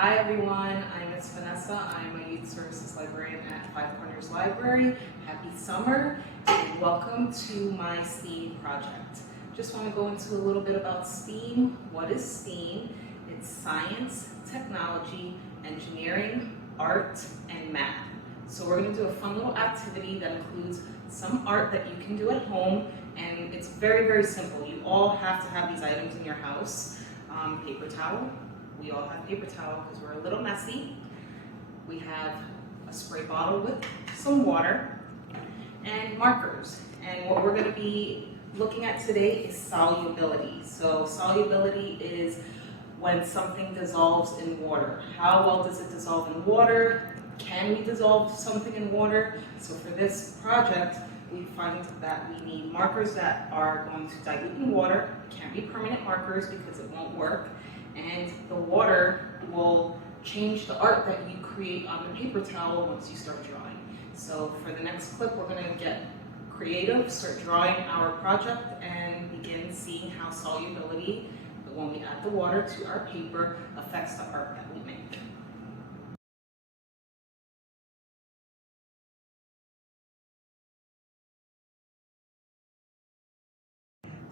Hi everyone, I'm Miss Vanessa. I'm a Youth Services Librarian at Five Corners Library. Happy summer and welcome to my STEAM project. Just want to go into a little bit about STEAM. What is STEAM? It's science, technology, engineering, art, and math. So we're going to do a fun little activity that includes some art that you can do at home, and it's very, very simple. You all have to have these items in your house. Paper towel. We all have paper towel because we're a little messy. We have a spray bottle with some water and markers. And what we're going to be looking at today is solubility. So solubility is when something dissolves in water. How well does it dissolve in water? Can we dissolve something in water? So for this project, we find that we need markers that are going to dilute in water. Can't be permanent markers because it won't work. And the water will change the art that you create on the paper towel once you start drawing. So for the next clip, we're going to get creative, start drawing our project, and begin seeing how solubility, when we add the water to our paper, affects the art that we make.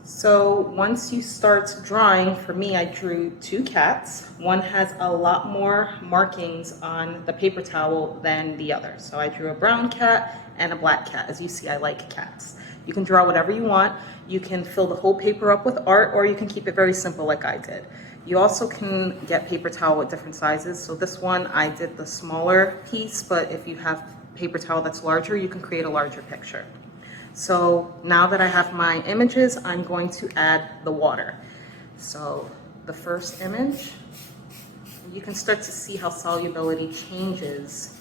So once you start drawing, for me, I drew two cats. One has a lot more markings on the paper towel than the other. So I drew a brown cat and a black cat. As you see, I like cats. You can draw whatever you want. You can fill the whole paper up with art, or you can keep it very simple like I did. You also can get paper towel with different sizes. So this one, I did the smaller piece, but if you have paper towel that's larger, you can create a larger picture. So now that I have my images, I'm going to add the water. So the first image, you can start to see how solubility changes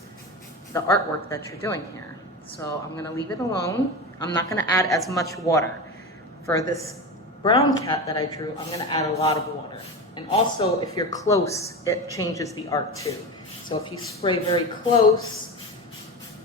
the artwork that you're doing here. So I'm gonna leave it alone. I'm not gonna add as much water. For this brown cat that I drew, I'm gonna add a lot of water. And also, if you're close, it changes the art too. So if you spray very close,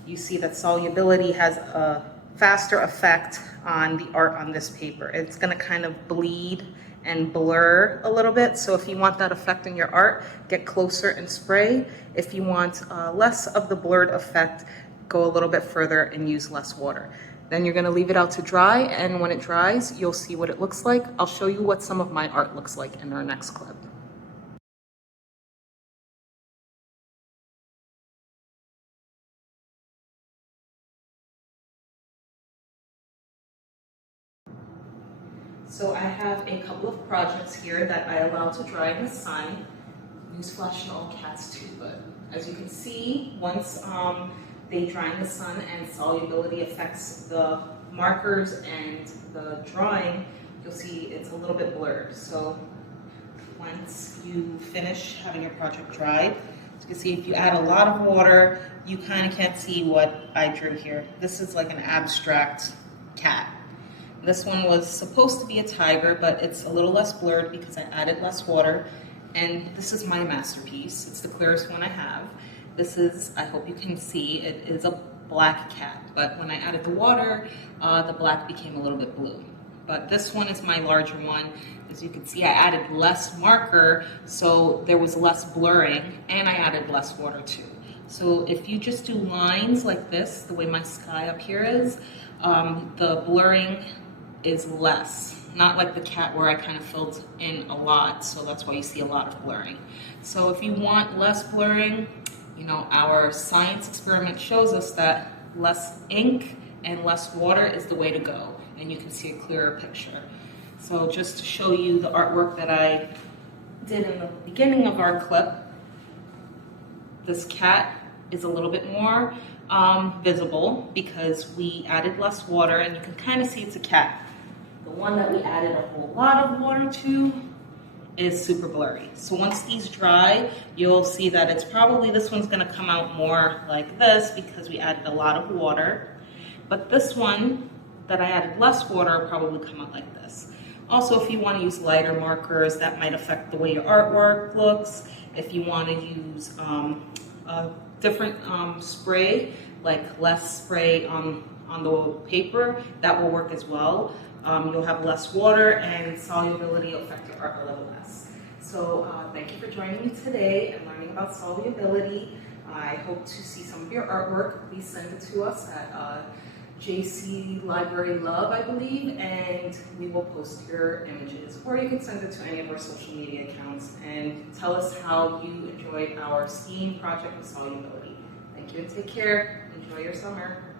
you see that solubility has a faster effect on the art on this paper. It's going to kind of bleed and blur a little bit. So if you want that effect in your art, get closer and spray. If you want less of the blurred effect, go a little bit further and use less water. Then you're going to leave it out to dry, and when it dries, you'll see what it looks like. I'll show you what some of my art looks like in our next clip. So I have a couple of projects here that I allow to dry in the sun. Newsflash to all cats too, but as you can see, once they dry in the sun and solubility affects the markers and the drawing, you'll see it's a little bit blurred. So once you finish having your project dried, as you can see, if you add a lot of water, you kind of can't see what I drew here. This is like an abstract cat. This one was supposed to be a tiger, but it's a little less blurred because I added less water. And this is my masterpiece. It's the clearest one I have. This is, I hope you can see, it is a black cat. But when I added the water, the black became a little bit blue. But this one is my larger one. As you can see, I added less marker, so there was less blurring, and I added less water too. So if you just do lines like this, the way my sky up here is, the blurring is less, not like the cat where I kind of filled in a lot, so that's why you see a lot of blurring. So if you want less blurring, you know, our science experiment shows us that less ink and less water is the way to go, and you can see a clearer picture. So just to show you the artwork that I did in the beginning of our clip, this cat is a little bit more visible because we added less water, and you can kind of see it's a cat. The one that we added a whole lot of water to is super blurry. So once these dry, you'll see that it's probably, this one's gonna come out more like this because we added a lot of water. But this one that I added less water will probably come out like this. Also, if you wanna use lighter markers, that might affect the way your artwork looks. If you wanna use a different spray, like less spray on the paper, that will work as well. You'll have less water and solubility will affect your art a little less. So thank you for joining me today and learning about solubility. I hope to see some of your artwork. Please send it to us at JC Library Love, I believe, and we will post your images. Or you can send it to any of our social media accounts and tell us how you enjoyed our STEAM project with solubility. Thank you and take care. Enjoy your summer.